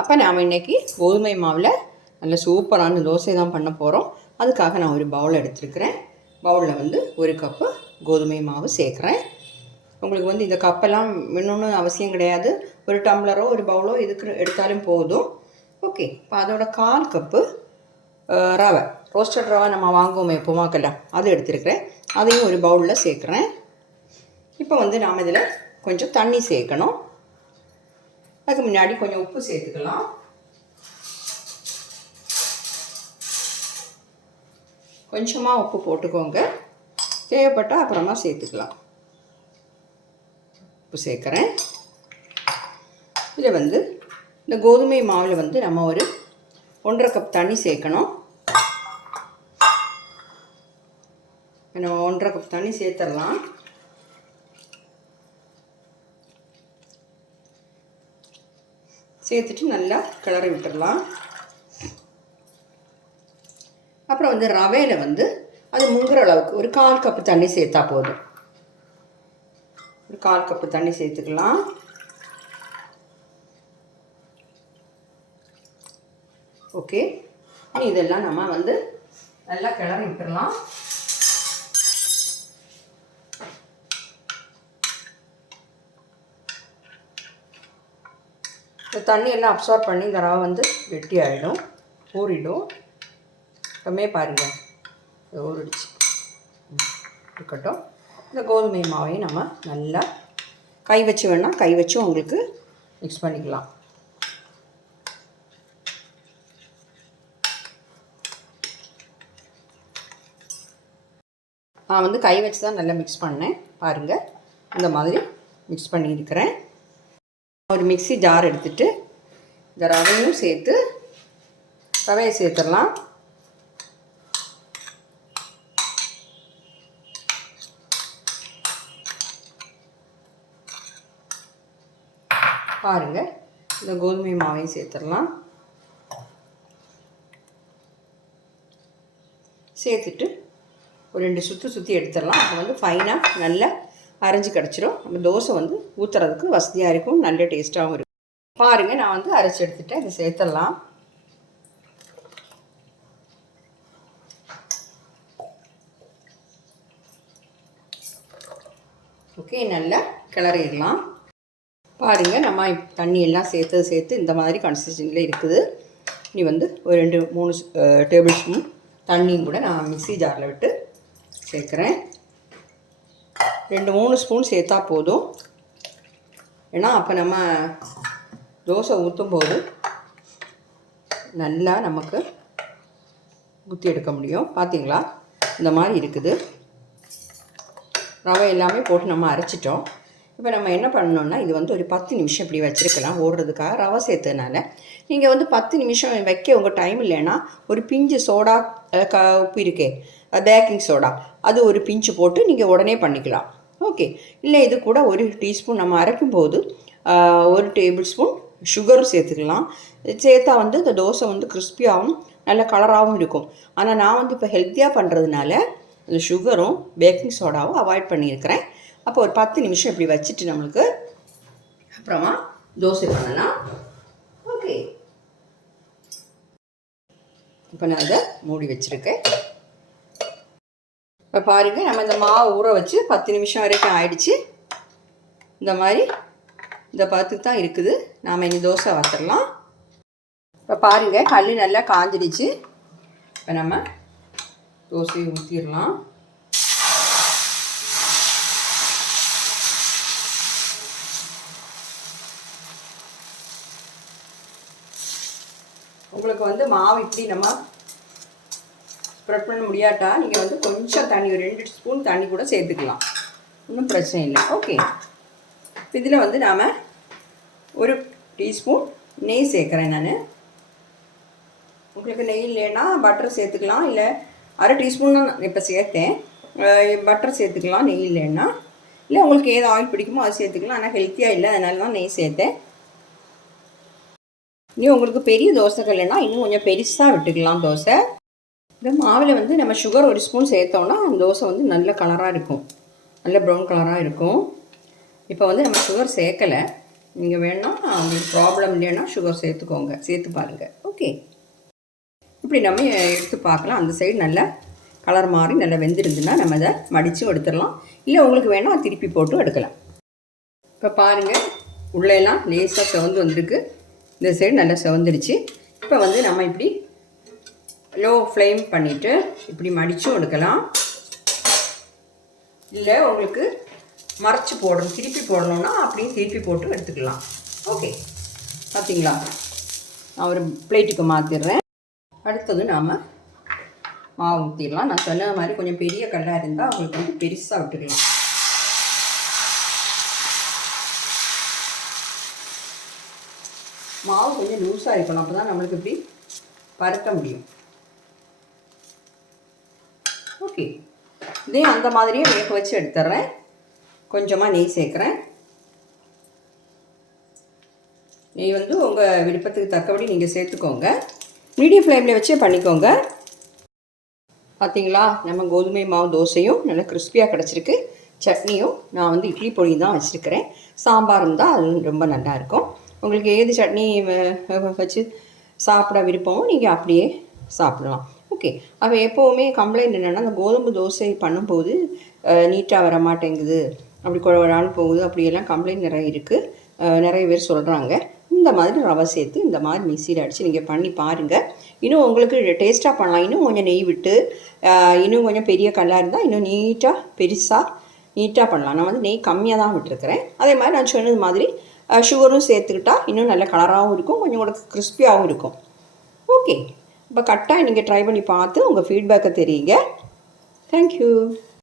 அப்போ நாம் இன்னைக்கு கோதுமை மாவில் நல்ல சூப்பரான தோசை தான் பண்ண போகிறோம் அதுக்காக நான் ஒரு பவுல் எடுத்துருக்கிறேன். பவுலில் வந்து ஒரு கப்பு கோதுமை மாவு சேர்க்குறேன். உங்களுக்கு வந்து இந்த கப்பெல்லாம் இன்னொன்று அவசியம் கிடையாது. ஒரு டம்ளரோ ஒரு பவுலோ இதுக்கு எடுத்தாலும் போதும். ஓகே இப்போ அதோட கால் கப்பு ரவை. ரோஸ்டட் ரவை நம்ம வாங்குவோமே புமாக்கெல்லாம் அது எடுத்துருக்கிறேன். அதையும் ஒரு பவுலில் சேர்க்குறேன். இப்போ வந்து நாம் இதில் கொஞ்சம் தண்ணி சேர்க்கணும். அதுக்கு முன்னாடி கொஞ்சம் உப்பு சேர்த்துக்கலாம். கொஞ்சமாக உப்பு போட்டுக்கோங்க. தேவைப்பட்டால் அப்புறமா சேர்த்துக்கலாம். உப்பு சேர்க்குறேன். இதில் வந்து இந்த கோதுமை மாவில் வந்து நம்ம ஒரு ஒன்றரை கப் தண்ணி சேர்க்கணும். நம்ம ஒன்றரை கப் தண்ணி சேர்த்துடலாம் சேர்த்துட்டு நல்லா கிளறி விட்டுடலாம். அப்புறம் வந்து ரவையில் வந்து அது முங்குற அளவுக்கு ஒரு கால் கப்பு தண்ணி சேர்த்தா போதும். ஒரு கால் கப்பு தண்ணி சேர்த்துக்கலாம். ஓகே. இதெல்லாம் நம்ம வந்து நல்லா கிளறி விட்டுடலாம். தண்ணி எல்லாம் அப்சார்ப் பண்ணி இந்த ரவை வந்து வெட்டி ஆகிடும் ஊறிடும். இப்போமே பாருங்கள் இது ஊறிடுச்சு. ம், இருக்கட்டும். இந்த கோதுமை மாவையும் நம்ம நல்லா கை வச்சு வேணால் கை வச்சு உங்களுக்கு மிக்ஸ் பண்ணிக்கலாம். நான் வந்து கை வச்சு தான் நல்லா மிக்ஸ் பண்ணேன். பாருங்கள் இந்த மாதிரி மிக்ஸ் பண்ணியிருக்கிறேன். ஒரு மிக்ஸி ஜார் எடுத்துட்டு இந்த ரவையும் சேர்த்து ரவையை சேர்த்துடலாம். பாருங்க இந்த கோதுமை மாவையும் சேர்த்துடலாம். சேர்த்துட்டு ஒரு ரெண்டு சுற்றி சுற்றி எடுத்துடலாம். அப்போ வந்து ஃபைனாக நல்லா அரைஞ்சு கிடச்சிரும். நம்ம தோசை வந்து ஊற்றுறதுக்கு வசதியாக இருக்கும். நல்ல டேஸ்ட்டாகவும் இருக்கும். பாருங்கள் நான் வந்து அரைச்சி எடுத்துட்டேன். இதை சேர்த்துடலாம். ஓகே நல்லா கிளறிடலாம். பாருங்கள் நம்ம தண்ணி எல்லாம் சேர்த்து சேர்த்து இந்த மாதிரி கன்சிஸ்டன்சியில் இருக்குது. இனி வந்து ஒரு ரெண்டு மூணு டேபிள் ஸ்பூன் தண்ணியும் கூட நான் மிக்ஸி ஜாரில் விட்டு சேர்க்குறேன். ரெண்டு மூணு ஸ்பூன் சேர்த்தா போதும். ஏன்னா அப்போ நம்ம தோசை ஊற்றும் போது நல்லா நமக்கு ஊற்றி எடுக்க முடியும். பார்த்தீங்களா இந்த மாதிரி இருக்குது. ரவை எல்லாமே போட்டு நம்ம அரைச்சிட்டோம். இப்போ நம்ம என்ன பண்ணணும்னா இது வந்து ஒரு பத்து நிமிஷம் இப்படி வச்சுருக்கலாம் ஓடுறதுக்காக ரவை சேர்த்ததுனால. நீங்கள் வந்து பத்து நிமிஷம் வைக்க உங்கள் டைம் இல்லைன்னா ஒரு பிஞ்சு சோடா க உப்பு இருக்கே பேக்கிங் சோடா அது ஒரு பிஞ்சு போட்டு நீங்கள் உடனே பண்ணிக்கலாம். ஓகே. இல்லை இது கூட ஒரு டீஸ்பூன் நம்ம அரைக்கும் போது ஒரு டேபிள் ஸ்பூன் சுகரும் சேர்த்துக்கலாம். சேர்த்தா வந்து இந்த தோசை வந்து கிறிஸ்பியாகவும் நல்ல கலராகவும் இருக்கும். ஆனால் நான் வந்து இப்போ ஹெல்த்தியாக பண்ணுறதுனால இந்த சுகரும் பேக்கிங் சோடாவும் அவாய்ட் பண்ணியிருக்கிறேன். அப்போ ஒரு பத்து நிமிஷம் இப்படி வச்சுட்டு நம்மளுக்கு அப்புறமா தோசை பண்ணலாம். ஓகே. இப்போ நான் அதை மூடி வச்சுருக்கேன். இப்போ பாருங்கள் நம்ம இந்த மாவு ஊற வச்சு பத்து நிமிஷம் வரைக்கும் ஆயிடுச்சு. இந்த மாதிரி இந்த பத்து தான் இருக்குது. நாம் இனி தோசை வத்துடலாம் இப்போ பாருங்கள் கல் நல்லா காஞ்சிடுச்சு. இப்போ நம்ம தோசையை ஊற்றிடலாம் உங்களுக்கு வந்து மாவு இப்படி நம்ம ஸ்ப்ரெட் பண்ண முடியாட்டா நீங்கள் வந்து கொஞ்சம் தண்ணி ஒரு ரெண்டு ஸ்பூன் தண்ணி கூட சேர்த்துக்கலாம். ஒன்றும் பிரச்சனை இல்லை. ஓகே இதில் வந்து நாம் ஒரு டீஸ்பூன் நெய் சேர்க்குறேன் நான். உங்களுக்கு நெய் இல்லைன்னா பட்டர் சேர்த்துக்கலாம். இல்லை அரை டீஸ்பூன் தான் இப்போ சேர்த்தேன். பட்டர் சேர்த்துக்கலாம் நெய் இல்லைன்னா. இல்லை உங்களுக்கு ஏது ஆயில் பிடிக்குமோ அது சேர்த்துக்கலாம். ஆனால் ஹெல்த்தியாக இல்லை அதனால தான் நெய் சேர்த்தேன். இனி உங்களுக்கு பெரிய தோசை இல்லைன்னா இன்னும் கொஞ்சம் பெருசாக விட்டுக்கலாம் தோசை. இந்த மாவில் வந்து நம்ம சுகர் ஒரு ஸ்பூன் சேர்த்தோன்னா அந்த தோசை வந்து நல்ல கலராக இருக்கும். நல்ல ப்ரௌன் கலராக இருக்கும். இப்போ வந்து நம்ம சுகர் சேர்க்கலை. நீங்கள் வேணால் உங்களுக்கு ப்ராப்ளம் இல்லைன்னா சுகர் சேர்த்துக்கோங்க. சேர்த்து பாருங்கள் ஓகே இப்படி நம்ம எடுத்து பார்க்கலாம். அந்த சைடு நல்லா கலர் மாறி நல்லா வெந்திருந்துன்னா நம்ம அதை மடித்தும் எடுத்துடலாம். இல்லை உங்களுக்கு வேணால் திருப்பி போட்டும் எடுக்கலாம். இப்போ பாருங்கள் உள்ளெல்லாம் லேசாக செவந்து வந்திருக்கு. இந்த சைடு நல்லா செவந்துருச்சு. இப்போ வந்து நம்ம இப்படி லோ ஃப்ளேம் பண்ணிவிட்டு இப்படி மடித்தும் எடுக்கலாம். இல்லை உங்களுக்கு மறைச்சி போடணும் திருப்பி போடணுன்னா அப்படியும் திருப்பி போட்டு எடுத்துக்கலாம். ஓகே பார்த்தீங்களா நான் ஒரு பிளேட்டுக்கு மாற்றிடுறேன் அடுத்தது நாம் மாவு ஊற்றிடலாம் நான் சொன்ன மாதிரி கொஞ்சம் பெரிய கல்லாக இருந்தால் உங்களுக்கு வந்து பெருசாக விட்டுக்கலாம். மாவு கொஞ்சம் லூஸாக இருக்கணும். அப்போ தான் நம்மளுக்கு இப்படி பறக்க முடியும். ஓகே. இதையும் அந்த மாதிரியே வேக வச்சு எடுத்துட்றேன் கொஞ்சமாக நெய் சேர்க்குறேன். நெய் வந்து உங்கள் விருப்பத்துக்கு தக்கபடி நீங்கள் சேர்த்துக்கோங்க. மீடியம் ஃப்ளேமில் வச்சே பண்ணிக்கோங்க. பார்த்தீங்களா நம்ம கோதுமை மாவு தோசையும் நல்லா கிறிஸ்பியாக கிடச்சிருக்கு. சட்னியும் நான் வந்து இட்லி பொடி தான் வச்சுருக்கிறேன். சாம்பாரும் தான் அது ரொம்ப நல்லா இருக்கும். உங்களுக்கு ஏது சட்னி வ- வச்சு சாப்பிட விருப்பமோ நீங்கள் அப்படியே சாப்பிடலாம். ஓகே அப்போ எப்போவுமே கம்ப்ளைண்ட் என்னென்னா அந்த கோதுமை தோசை பண்ணும்போது நீட்டாக வர மாட்டேங்குது அப்படி குழவழான்னு போகுது அப்படியெல்லாம் கம்ப்ளைண்ட் நிறைய இருக்குது நிறைய பேர் சொல்கிறாங்க இந்த மாதிரி ரவை சேர்த்து இந்த மாதிரி மிக்சியில் அடித்து நீங்கள் பண்ணி பாருங்கள் இன்னும் உங்களுக்கு டேஸ்ட்டாக பண்ணலாம். இன்னும் கொஞ்சம் நெய் விட்டு இன்னும் கொஞ்சம் பெரிய கல்லாக இருந்தால் இன்னும் நீட்டாக பெருசாக நீட்டாக பண்ணலாம். நான் வந்து நெய் கம்மியாக தான் விட்டுருக்கிறேன். அதே மாதிரி நான் சொன்னது மாதிரி சுகரும் சேர்த்துக்கிட்டா இன்னும் நல்ல கலராகவும் இருக்கும். கொஞ்சம் கூட கிறிஸ்பியாகவும் இருக்கும். ஓகே இப்போ கரெக்டாக நீங்கள் ட்ரை பண்ணி பார்த்து உங்கள் ஃபீட்பேக்கை தெரியுங்க. தேங்க்யூ